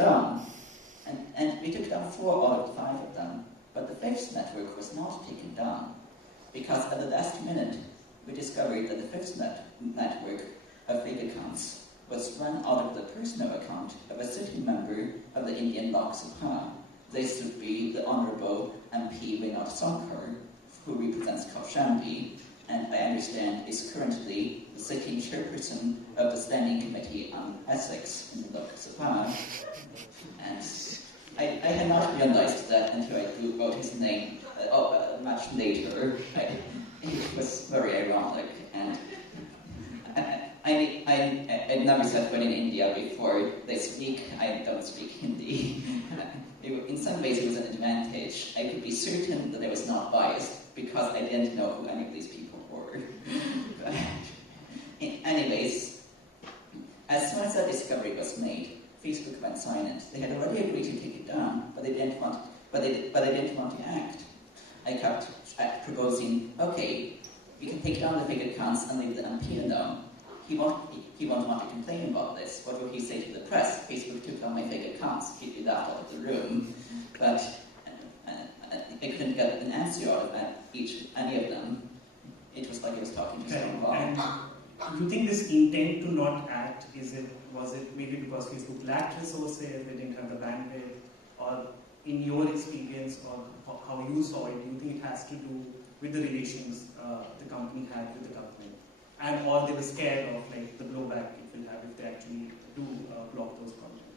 down. And we took down 4 out of 5 of them, but the 5th network was not taken down, because at the last minute, we discovered that the 5th network of fake accounts was run out of the personal account of a sitting member of the Indian Lok Sabha. This would be the Honorable MP Vinod Sankar, who represents Kaushambi, and I understand is currently the sitting chairperson of the Standing Committee on Ethics in the Lok Sabha. And I had not realized that until I googled his name much later. It was very ironic, and I never said when in India before this week I don't speak Hindi. In some ways it was an advantage. I could be certain that I was not biased because I didn't know who any of these people were. But anyways, as soon as that discovery was made, Facebook went silent. They had already agreed to take it down, but they didn't want to act. I kept proposing, okay, we can take down the fake accounts and leave the MP alone. He won't want to complain about this. What will he say to the press? Facebook took down my fake accounts. He'd be laughed out of the room. But I couldn't get an answer out of any of them. It was like I was talking to someone. And do you think this intent to not act, was it maybe because Facebook lacked resources, they didn't have the bandwidth, or in your experience or how you saw it, do you think it has to do with the relations the company had with the government? And or they were scared of like the blowback it will have if they actually do block those content?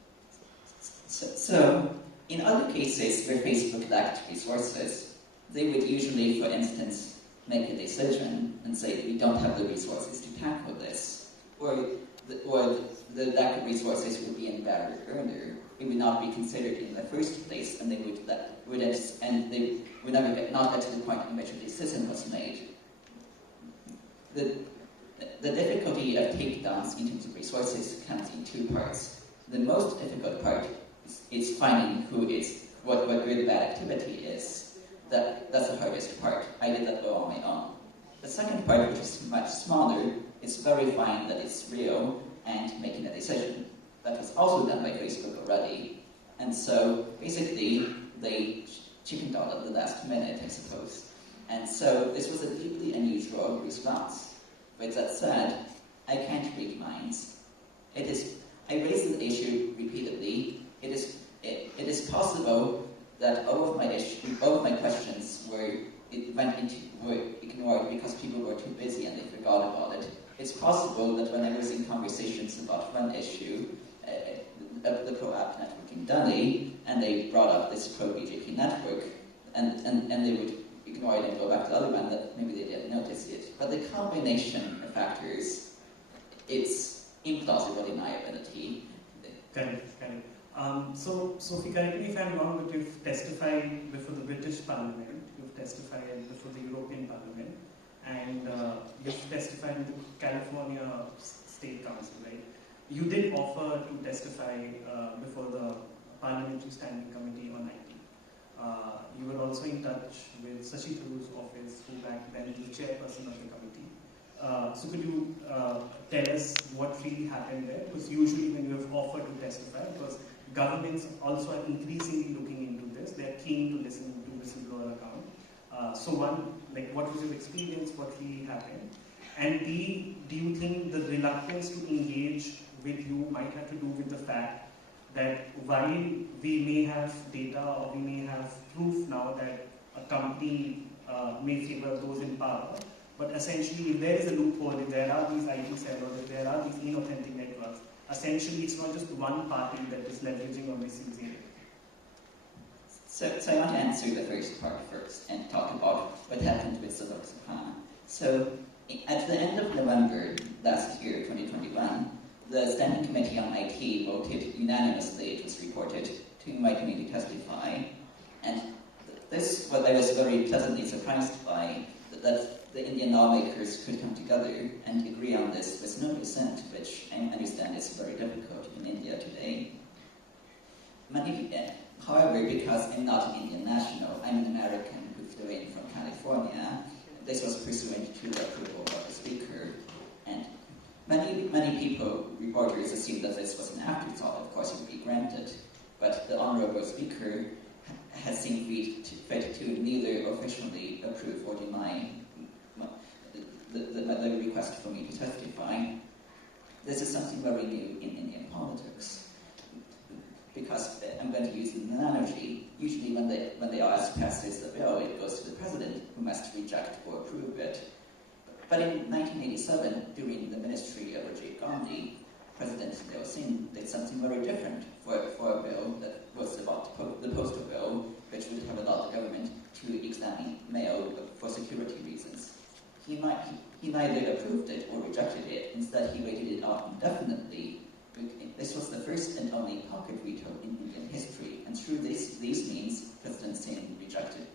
So, in other cases where Facebook lacked resources, they would usually, for instance, make a decision and say, we don't have the resources to tackle this. Or the lack of resources would be in barrier earlier. It would not be considered in the first place, and they would never get to the point in which a decision was made. The difficulty of takedowns in terms of resources comes in 2 parts. The most difficult part is finding where the bad activity is. That's the hardest part. I did that all on my own. The second part, which is much smaller, is verifying that it's real and making a decision. That was also done by Facebook already. And so, basically, they chickened out at the last minute, I suppose. And so, this was a deeply unusual response. With that said, I can't read minds. I raised the issue repeatedly. It is possible that all of my questions were ignored because people were too busy and they forgot about it. It's possible that when I was in conversations about one issue, the pro-app network in Delhi, and they brought up this pro-BJP network, and they would ignore it and go back to the other one, that maybe they didn't notice it. But the combination of factors, it's implausible deniability. Correct. So, Sophie, correct me if I'm wrong, but you've testified before the British Parliament, you've testified before the European Parliament, and you've testified in the California State Council, right? You did offer to testify before the Parliamentary Standing Committee on IT. You were also in touch with Shashi Tharoor's office, who back then was the chairperson of the committee. So could you tell us what really happened there? Because usually when you have offered to testify, because governments also are increasingly looking into this, they're keen to listen to whistleblower account. So one, like what was your experience, what really happened? And B, do you think the reluctance to engage with you might have to do with the fact that while we may have data or we may have proof now that a company may favor those in power, but essentially if there is a loophole, if there are these IT sellers, if there are these inauthentic networks, essentially it's not just one party that is leveraging or misusing it. So I want to answer the first part first and talk about what happened with the Lok Sabha. So at the end of November last year, 2021, the Standing Committee on IT voted unanimously, it was reported, to invite me to testify. And this, what I was very pleasantly surprised by, that the Indian lawmakers could come together and agree on this with no dissent, which I understand is very difficult in India today. However, because I'm not an Indian national, I'm an American who flew in from California, this was pursuant to the approval of the Speaker. And many people, reporters, assumed that this was an afterthought, of course it would be granted. but the Honourable Speaker has seen fit to neither officially approve or deny the request for me to testify. This is something very new in Indian politics, because I'm going to use an analogy. Usually when the IS passes the bill, it goes to the President, who must reject or approve it. But in 1987, during the ministry of Rajiv Gandhi, President Deo Singh did something very different for a bill that was about the postal bill, which would have allowed the government to examine mail for security reasons. He neither approved it or rejected it. Instead, he waited it out indefinitely. This was the first and only pocket veto in Indian history, and through these means, President Singh rejected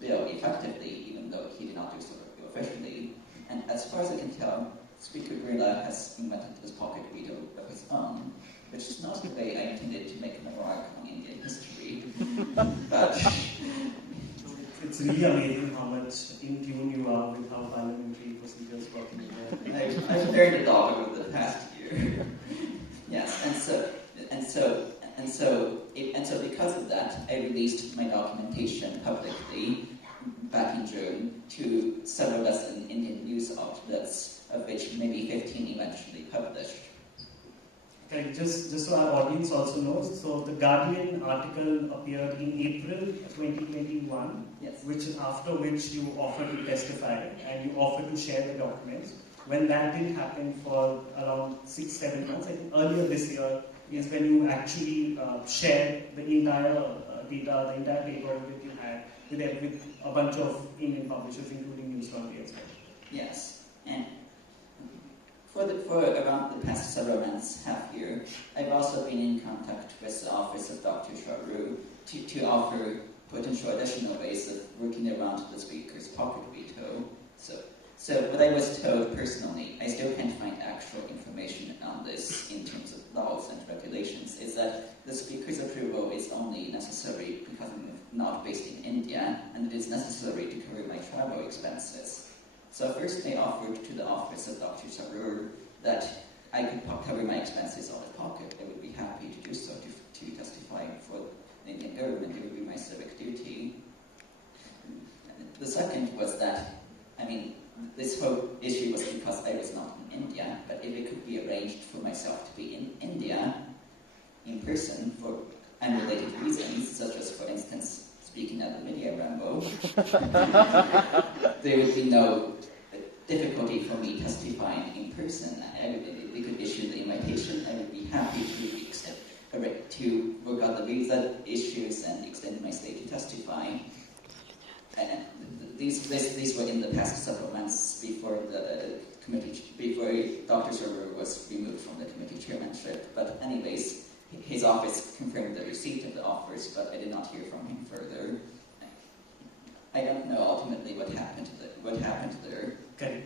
the bill effectively, even though he did not do so officially. And as far as I can tell, Speaker Birla has invented this pocket veto of his own, which is not the way I intended to make an remark on Indian history. But it's really amazing how much in tune you are with how parliamentary procedures work in India. I've learned a lot over the past year. Yes, and so because of that, I released my documentation publicly back in June to several dozen Indian news outlets, of which maybe 15 eventually published. Okay, just so our audience also knows, so the Guardian article appeared in April 2021, yes, after which you offered to testify and you offered to share the documents. When that didn't happen for around 6-7 months, I think earlier this year is when you actually shared the entire data, the entire paper that you had with a bunch of Indian publishers, including News Laundry as well. Yes, and for around the past several months, half year, I've also been in contact with the office of Dr. Sharu to offer potential additional ways of working around the Speaker's pocket veto. So what I was told personally, I still can't find actual information on this in terms of laws and regulations, is that the Speaker's approval is only necessary because I'm not based in India, and it is necessary to cover my travel expenses. So first I offered to the office of Dr. Sarur that I could cover my expenses out of pocket. I would be happy to do so to testify for the Indian government. It would be my civic duty. The second was that, this whole issue was because I was not in India, but if it could be arranged for myself to be in India in person for unrelated reasons, such as, for instance, speaking at the media ramble, there would be no difficulty for me testifying in person. They could issue the invitation. I would be happy to work out the visa issues and extend my stay to testify. And these were in the past several months before Dr. Server was removed from the committee chairmanship. But anyways, his office confirmed the receipt of the offers, but I did not hear from him further. I don't know ultimately what happened there. Okay.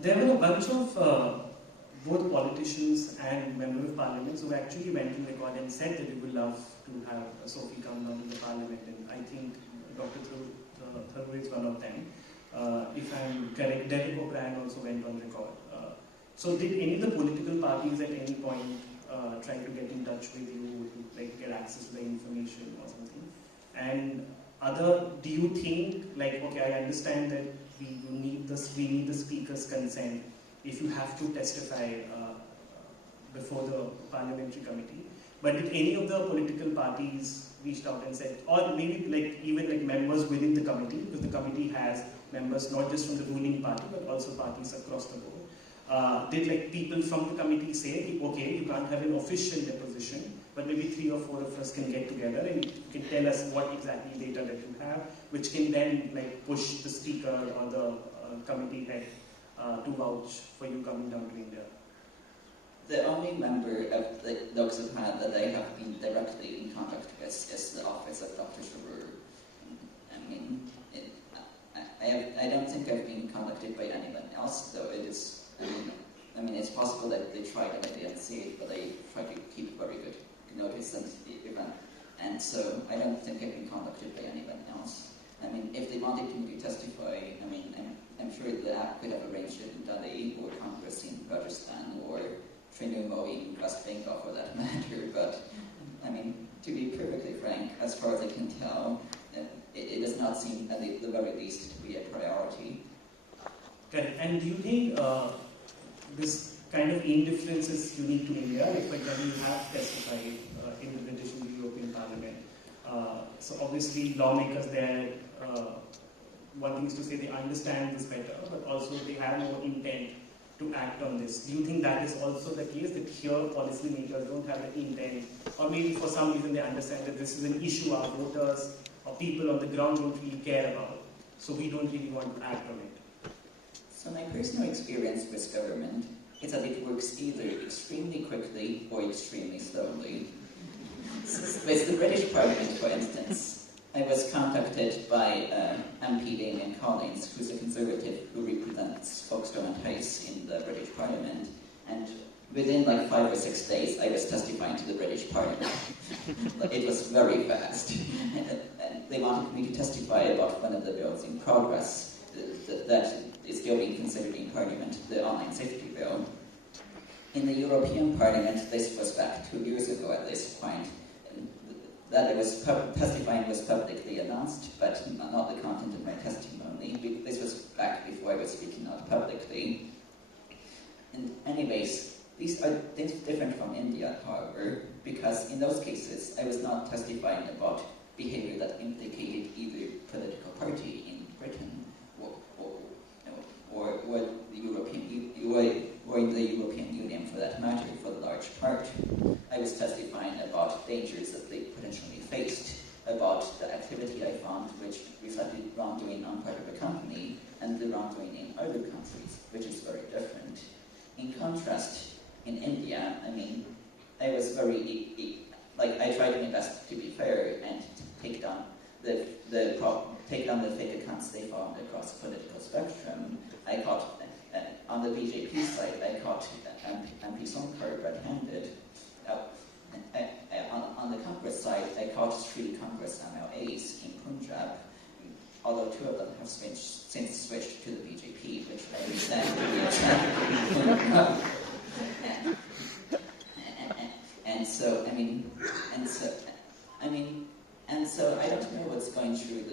There were a bunch of both politicians and members of parliament who actually went to record and said that they would love to have Sophie come down to the parliament, and I think Dr. Tharoor is one of them. If I'm correct, Derek O'Brien also went on record. So did any of the political parties at any point try to get in touch with you to get access to the information or something? And do you think, okay, I understand that we need the speaker's consent if you have to testify before the parliamentary committee, but did any of the political parties reached out and said, or maybe even members within the committee, because the committee has members not just from the ruling party but also parties across the board, did people from the committee say, okay, you can't have an official deposition, but maybe 3 or 4 of us can get together and you can tell us what exactly data that you have, which can then push the speaker or the committee head to vouch for you coming down to India? The only member of the Lok Sabha that I have been directly in contact with is the office of Dr. Tharoor. I don't think I've been contacted by anyone else, though it is, it's possible that they tried and I didn't see it, but I try to keep very good notice of the event. And so I don't think I've been contacted by anyone else. If they wanted me to testify, I'm sure the app could have arranged it in Delhi or Congress in Rajasthan or Trinamool in West Bengal for that matter, but to be not seen at the very least to be a priority. Okay. And do you think this kind of indifference is unique to India? Like, for example, you have testified in the British and the European Parliament. So obviously lawmakers there, one thing is to say they understand this better, but also they have more intent to act on this. Do you think that is also the case, that here policymakers don't have the intent, or maybe for some reason they understand that this is an issue our voters or people on the ground don't really care about, so we don't really want to act on it? So my personal experience with government is that it works either extremely quickly or extremely slowly. With the British Parliament, for instance, I was contacted by MP Damien Collins, who's a Conservative who represents Folkestone and Hayes in the British Parliament, and within like 5 or 6 days I was testifying to the British Parliament. It was very fast. And they wanted me to testify about one of the bills in progress that is still being considered in Parliament, the online safety bill. In the European Parliament, this was back 2 years ago at this point, that testifying was publicly announced, but not the content of my testimony. This was back before I was speaking out publicly. And anyways, these are different from India, however, because in those cases, I was not testifying about behavior that implicated either political party in Britain or in the European Union, for that matter, for the large part. I was testifying about dangers that they potentially faced, about the activity I found which reflected wrongdoing on part of a company and the wrongdoing in other countries, which is very different. In contrast, in India, I mean, I was very, I tried my best to be fair and to take down the fake accounts they found across the political spectrum. I caught, on the BJP side, I caught MP Sonkar red-handed. On the Congress side, I caught 3 Congress MLAs in Punjab, although 2 of them have since switched to the BJP, which I understand to be a trend. And so I don't know what's going through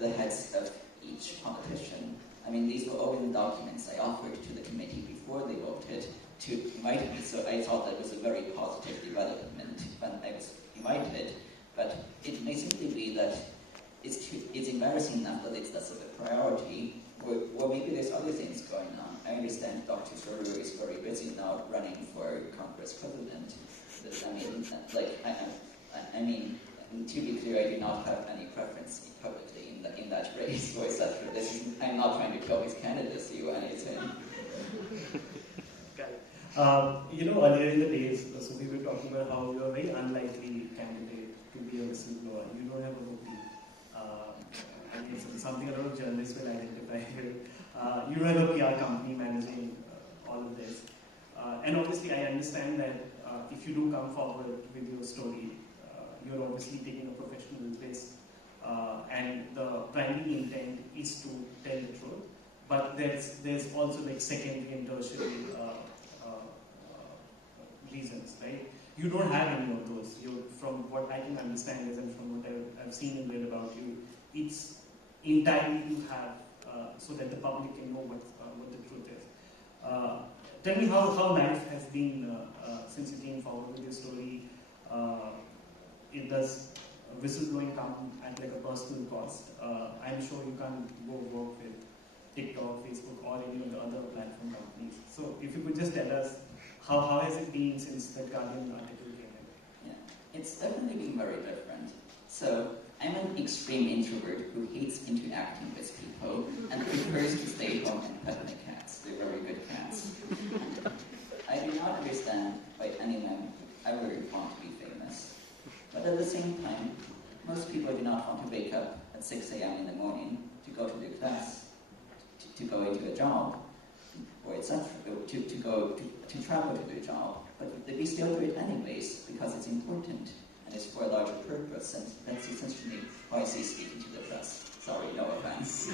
the heads of each politician. I mean, these were all in documents I offered to the committee before they voted to invite me, so I thought that was a very positive development when I was invited. But it may simply be that it's embarrassing enough that it's less of a priority, or maybe there's other things going on. I understand Dr. Thoreau is very busy now running for Congress president. I mean, to be clear, I do not have any preference publicly in that race, or etc. I'm not trying to kill his candidacy or anything. Earlier in the days, so we were talking about how you're a very unlikely candidate to be a whistleblower. You don't have a whoopee. And it's something a lot of journalists will identify here. You don't have a PR company managing all of this. And obviously, I understand that if you do come forward with your story, you're obviously taking a professional risk, and the primary intent is to tell the truth. But there's also like secondary and tertiary reasons, right? You don't have any of those. From what I can understand is, and from what I've seen and read about you, it's entirely you have so that the public can know what the truth is. Tell me how life has been since you came forward with your story. Does whistleblowing come at like a personal cost? I'm sure you can't go work with TikTok, Facebook, or any of the other platform companies. So if you could just tell us, how has it been since the Guardian article came in? Yeah, it's definitely been very different. So I'm an extreme introvert who hates interacting with people and prefers to stay home and pet my cats. They're very good cats. I do not understand why anyone ever want to be famous. But at the same time, most people do not want to wake up at 6 a.m. in the morning to go to their class, to go into a job, or etc., to travel to their job. But we still do it anyways, because it's important, and it's for a larger purpose, and that's essentially why I say speaking to the press. Sorry, no offense.